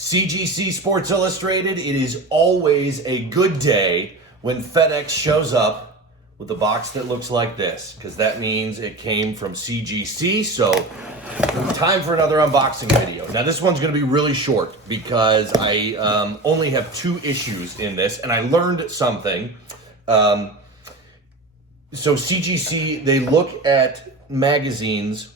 CGC Sports Illustrated, it is always a good day when FedEx shows up with a box that looks like this, because that means it came from CGC. So time for another unboxing video. Now this one's going to be really short because I only have 2 issues in this, and I learned something. So CGC, they look at magazines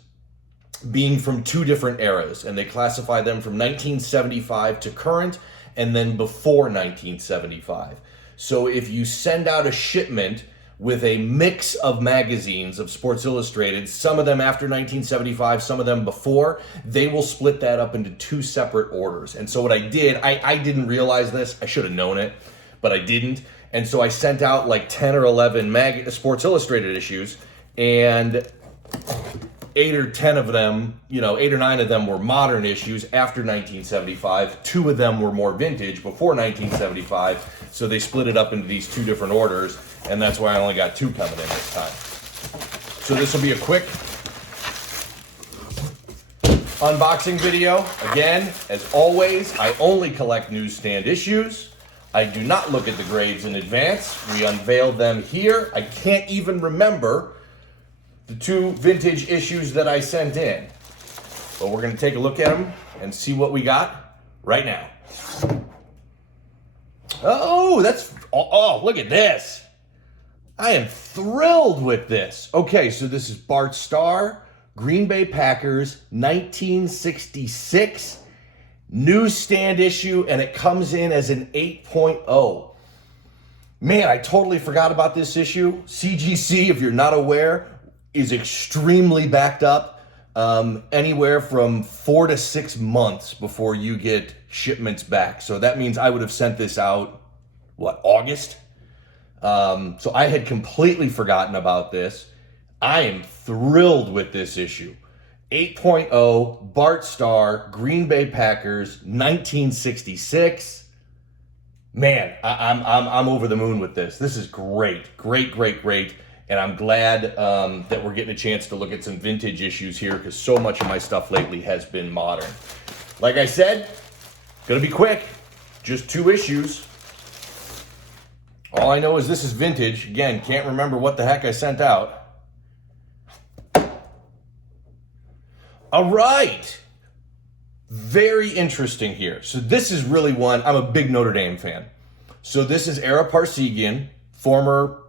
being from 2 different eras, and they classify them from 1975 to current and then before 1975. So if you send out a shipment with a mix of magazines of Sports Illustrated, some of them after 1975, some of them before, they will split that up into 2 separate orders. And so what I did, I didn't realize this, I should have known it, but I didn't. And so I sent out like 10 or 11 Sports Illustrated issues, and 8 or 10 of them, 8 or 9 of them were modern issues after 1975. 2 of them were more vintage before 1975. So they split it up into these 2 different orders, and that's why I only got 2 coming in this time. So this will be a quick unboxing video. Again, as always, I only collect newsstand issues. I do not look at the grades in advance. We unveiled them here. I can't even remember the 2 vintage issues that I sent in. But we're gonna take a look at them and see what we got right now. Oh, look at this. I am thrilled with this. Okay, so this is Bart Starr, Green Bay Packers, 1966 newsstand issue, and it comes in as an 8.0. Man, I totally forgot about this issue. CGC, if you're not aware, is extremely backed up, anywhere from 4 to 6 months before you get shipments back. So that means I would have sent this out, August? So I had completely forgotten about this. I am thrilled with this issue. 8.0, Bart Starr, Green Bay Packers, 1966. Man, I'm over the moon with this. This is great, great. And I'm glad that we're getting a chance to look at some vintage issues here, because so much of my stuff lately has been modern. Like I said, gonna be quick, just 2 issues. All I know is this is vintage. Again, can't remember what the heck I sent out. All right, very interesting here. So this is really one, I'm a big Notre Dame fan. So this is Ara Parseghian, former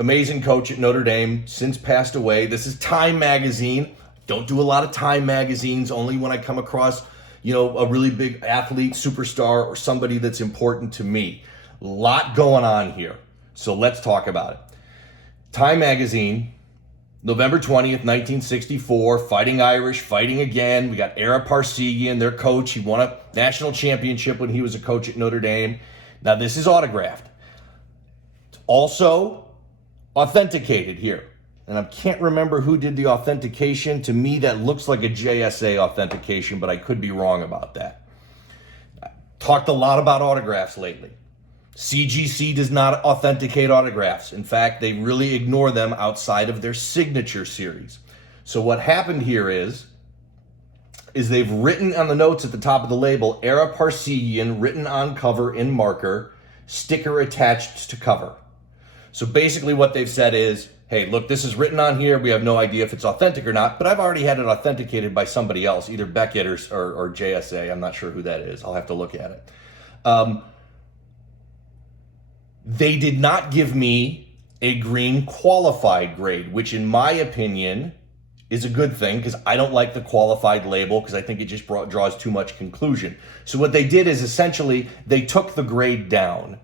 amazing coach at Notre Dame, since passed away. This is Time magazine. Don't do a lot of Time magazines, only when I come across, a really big athlete, superstar, or somebody that's important to me. A lot going on here. So let's talk about it. Time magazine, November 20th, 1964, Fighting Irish, fighting again. We got Ara Parseghian, their coach. He won a national championship when he was a coach at Notre Dame. Now this is autographed. It's also authenticated here, and I can't remember who did the authentication. To me, that looks like a JSA authentication, but I could be wrong about that. I talked a lot about autographs lately. CGC does not authenticate autographs. In fact, they really ignore them outside of their signature series. So what happened here is they've written on the notes at the top of the label, Ara Parseghian, written on cover in marker, sticker attached to cover. So basically what they've said is, hey, look, this is written on here. We have no idea if it's authentic or not, but I've already had it authenticated by somebody else, either Beckett or JSA. I'm not sure who that is. I'll have to look at it. They did not give me a green qualified grade, which in my opinion is a good thing, because I don't like the qualified label, because I think it just draws too much conclusion. So what they did is essentially they took the grade down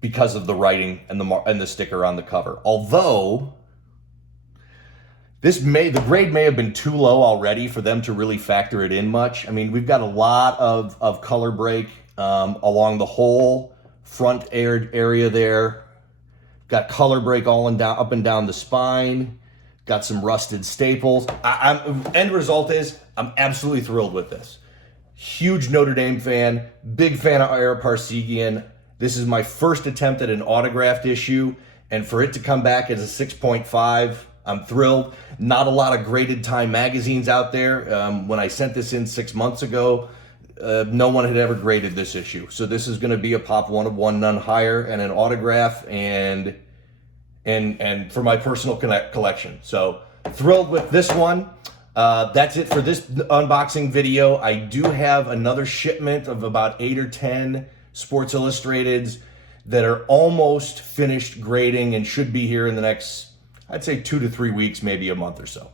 because of the writing and the sticker on the cover. Although the grade may have been too low already for them to really factor it in much. I mean, we've got a lot of color break along the whole front area there. Got color break up and down the spine. Got some rusted staples. End result is I'm absolutely thrilled with this. Huge Notre Dame fan, big fan of Ara Parseghian. This is my first attempt at an autographed issue, and for it to come back as a 6.5, I'm thrilled. Not a lot of graded Time magazines out there. When I sent this in 6 months ago, no one had ever graded this issue. So this is going to be a Pop 1 of 1, none higher, and an autograph, and for my personal collection. So thrilled with this one. That's it for this unboxing video. I do have another shipment of about 8 or 10 Sports Illustrateds that are almost finished grading and should be here in the next, I'd say 2 to 3 weeks, maybe a month or so.